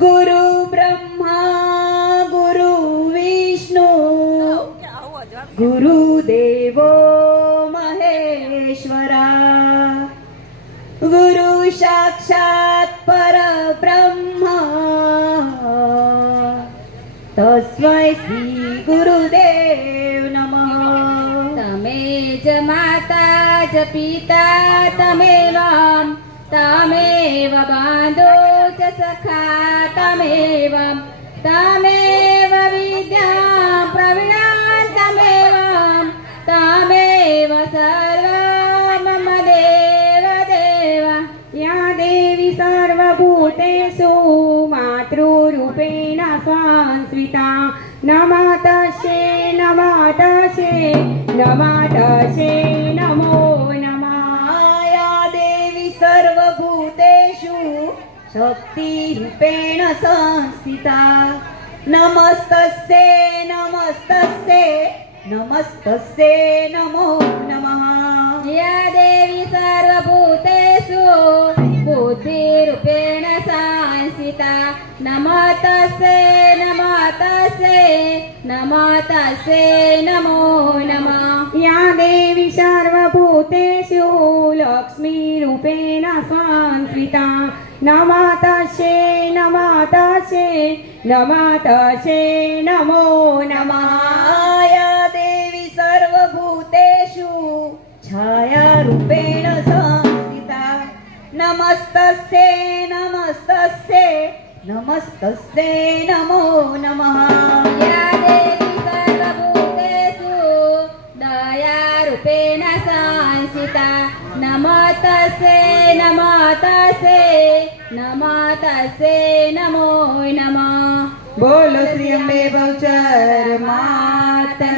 गुरु ब्रह्मा गुरु विष्णु गुरुदेवो महेश्वरा गुरु साक्षात् परब्रह्म तस्मै श्री गुरुदेव नमः। तमेव माता च पिता तमेव बांधो च सखा तमेव विद्या प्रवीणा तमेव सर्वं मम देव या देवी सर्वभूतेषु मातृरूपेण संस्थिता नमस्तस्यै नमो नमः। या देवी सर्वभूतेषु शक्तिरूपेण संस्थिता नमस्तस्यै नमो नमः। या देवी सर्वभूतेषु बुद्धिरूपेण संस्थिता नमस्तस्यै नमो नमः। या देवी सर्वभूतेषु लक्ष्मीरूपेण संस्थिता नमस्तस्यै नमो नमः। या देवी सर्वभूतेषु छायारूपेण संस्थिता नमस्तस्यै नमो नमः। या देवी सर्वभूतेषु दयारूपेण संस्थिता नमस्तस्यै नमो नमः। बोलो श्री अम्बे बहुचर माता